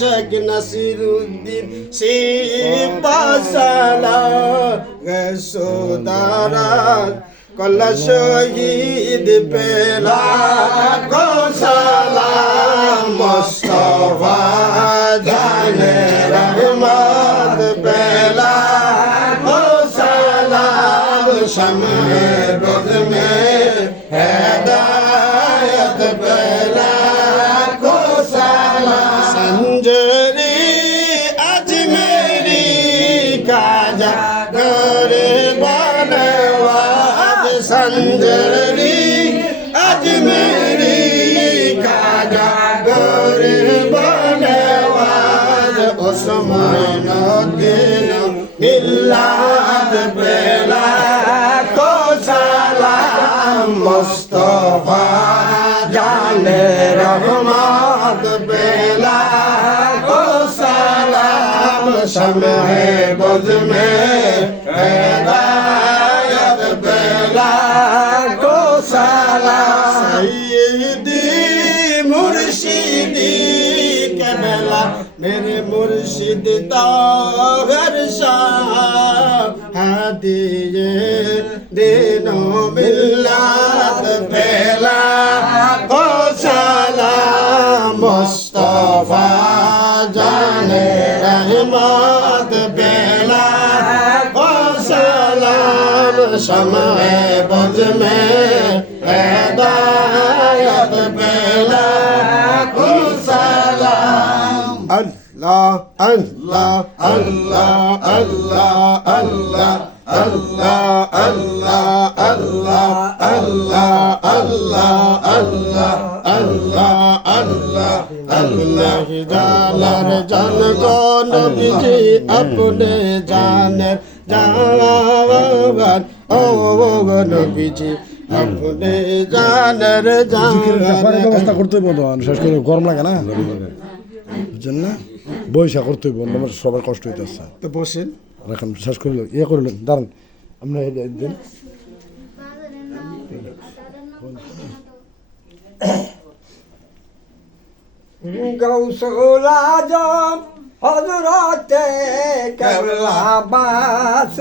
শেখ নাসিরুদ্দিন সিপাশালা গেসোদারাজ কল্লা শহীদ পেলা গোসালাম মুস্তাফা জানে রহমত পেলা গোসালাম শমে রোজ में হেদায়ত পেলা গোসালাম संजरी अजमेरी काजा करे बनवाज संजरी अजमेरी काजा करे बनवाज उस्मान दिन मिलाद बेला को सलाम मुस्तफा जाने रहमत बेला को सलाम शम्हे बुज़ में हिदायत बेला को सलाम सय्यदी मुर्शिदी के बेला मेरे मुर्शिद ताहिर शाह हदिये दीनो मिल्लत बेला को सलाम मुस्तफा जाने रहमत बेला को सलाम शम्हे बुज़ में हिदायत बेला को सलाम अल्लाह अल्लाह अल्लाह अल्लाह अल्लाह अल्लाह अल्लाह अल्लाह अल्लाह अल्लाह अल्लाह अल्लाह अल्लाह अल्लाह जानार जान को नबीजी अपने जाने जावान ओ नबीजी अपने जानार जान ব্যবস্থা করতে হইব তো শেষ করে গরম লাগে না বুঝছেন না বৈশা করতে হইব আমার সবার কষ্ট হইতেছে তো বসেন এখন শেষ করল ইয়ে করলেন দাঁড়ান আমরা দিন গৌসুল আজম হযরতে কেবলা বাস